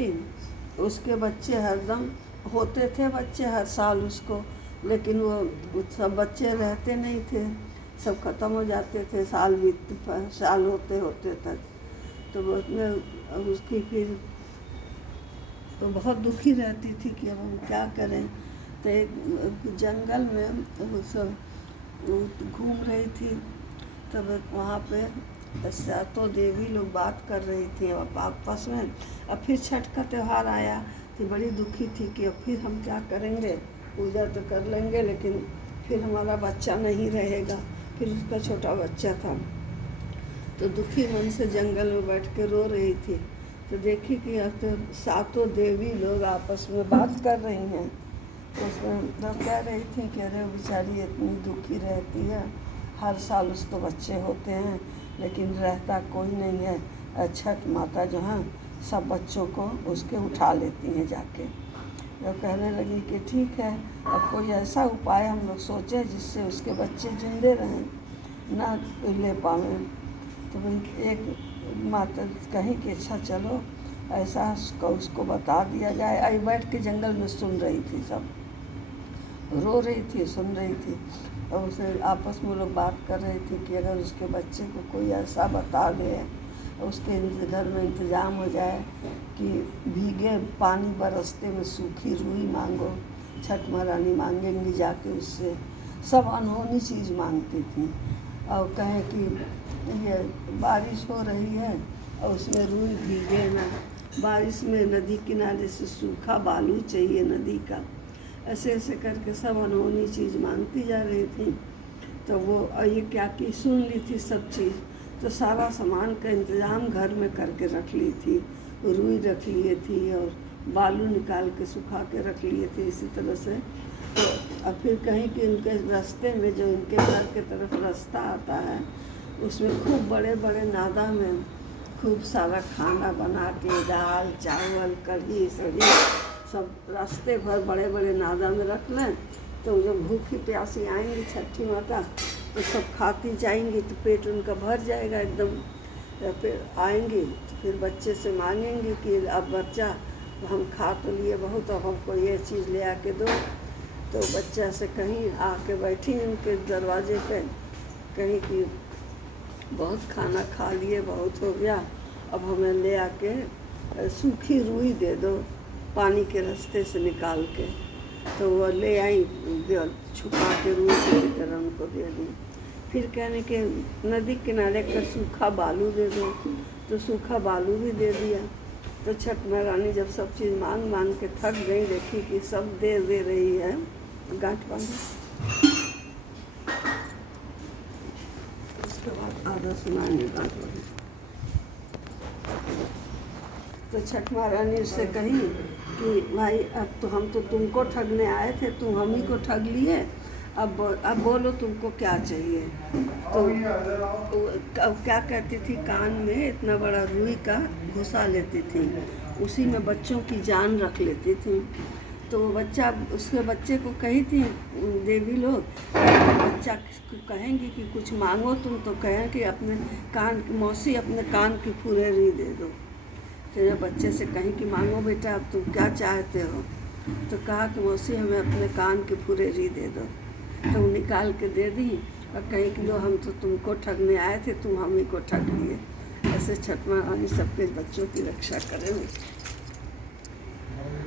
थी, उसके बच्चे हरदम होते थे, बच्चे हर साल उसको, लेकिन वो सब बच्चे रहते नहीं थे, सब ख़त्म हो जाते थे साल होते होते तक। तो वो उसकी फिर तो बहुत दुखी रहती थी कि अब हम क्या करें। तो एक जंगल में वो सब घूम रही थी, तब वहाँ पे सातों देवी लोग बात कर रही थी आपस में। अब फिर छठ का त्यौहार आया तो बड़ी दुखी थी कि अब फिर हम क्या करेंगे, पूजा तो कर लेंगे लेकिन फिर हमारा बच्चा नहीं रहेगा। फिर उसका छोटा बच्चा था, तो दुखी मन से जंगल में बैठ के रो रही थी। तो देखी कि अब तो सातों देवी लोग आपस में बात कर रही हैं। तो उसमें तब कह रही थी कि अरे बेचारी इतनी दुखी रहती है, हर साल उसको बच्चे होते हैं लेकिन रहता कोई नहीं है। छठ माता जो हैं सब बच्चों को उसके उठा लेती हैं जाके। तो कहने लगी कि ठीक है, अब कोई ऐसा उपाय हम लोग सोचें जिससे उसके बच्चे जिंदे रहें, ना ले पावें। तो एक माता कहीं कि अच्छा चलो ऐसा उसको बता दिया जाए। आई बैठ के जंगल में सुन रही थी, सब रो रही थी, सुन रही थी। और उसे आपस में लोग बात कर रहे थे कि अगर उसके बच्चे को कोई ऐसा बता दे, उसके घर में इंतज़ाम हो जाए कि भीगे पानी बरसते में सूखी रुई मांगो, छठ महारानी मांगेंगी जाके उससे। सब अनहोनी चीज़ मांगती थी। और कहें कि ये बारिश हो रही है और उसमें रुई भीगे ना, बारिश में नदी किनारे से सूखा बालू चाहिए नदी का, ऐसे ऐसे करके सब अनहोनी चीज़ मांगती जा रही थी। तो वो ये क्या कि सुन ली थी सब चीज़, तो सारा सामान का इंतज़ाम घर में करके रख ली थी। रुई रख लिए थी और बालू निकाल के सुखा के रख लिए थे इसी तरह से। तो अब फिर कहीं कि उनके रास्ते में जो इनके घर के तरफ रास्ता आता है, उसमें खूब बड़े बड़े नादा में खूब सारा खाना बना के, दाल चावल कढ़ी सब्जी सब रास्ते भर बड़े बड़े नादा में रख लें। तो जब भूखी प्यासी आएंगी छठी माता तो सब खाती जाएंगी, तो पेट उनका भर जाएगा एकदम। फिर आएंगी तो फिर बच्चे से मांगेंगी कि अब बच्चा हम खा तो लिए बहुत, अब हमको ये चीज़ ले आके दो। तो बच्चा से कहीं आके बैठी उनके दरवाजे पे, कहीं कि बहुत खाना खा लिए, बहुत हो गया, अब हमें ले आके सूखी रुई दे दो पानी के रास्ते से निकाल के। तो वो ले आई, छुपा के रुई की तरह उनको दे दी। फिर कहने के नदी किनारे का सूखा बालू दे दो, तो सूखा बालू भी दे दिया। तो छठ महारानी जब सब चीज़ मांग मांग के थक गई, देखी कि सब दे रही है, गांठ बांधी। उसके बाद आधा सुनाएंगे गांठ बांधी। तो छठ महारानी उससे कही कि भाई अब तो हम तो तुमको ठगने आए थे, तुम हम ही को ठग लिए, अब बोलो तुमको क्या चाहिए। तो अब क्या कहती थी, कान में इतना बड़ा रुई का घुसा लेती थी, उसी में बच्चों की जान रख लेती थी। तो वो बच्चा, उसके बच्चे को कही थी देवी लोग, बच्चा कहेंगी कि कुछ मांगो तुम, तो कहें कि अपने कान, मौसी अपने कान की फुरेरी दे दो। तो जब बच्चे से कहीं कि मांगो बेटा अब तुम क्या चाहते हो, तो कहा कि मौसी हमें अपने कान की फुरेरी दे दो। तो निकाल के दे दी और कहीं कि लो हम तो तुमको ठगने आए थे, तुम हम ही को ठग लिए। ऐसे छठ महारानी सबके बच्चों की रक्षा करें।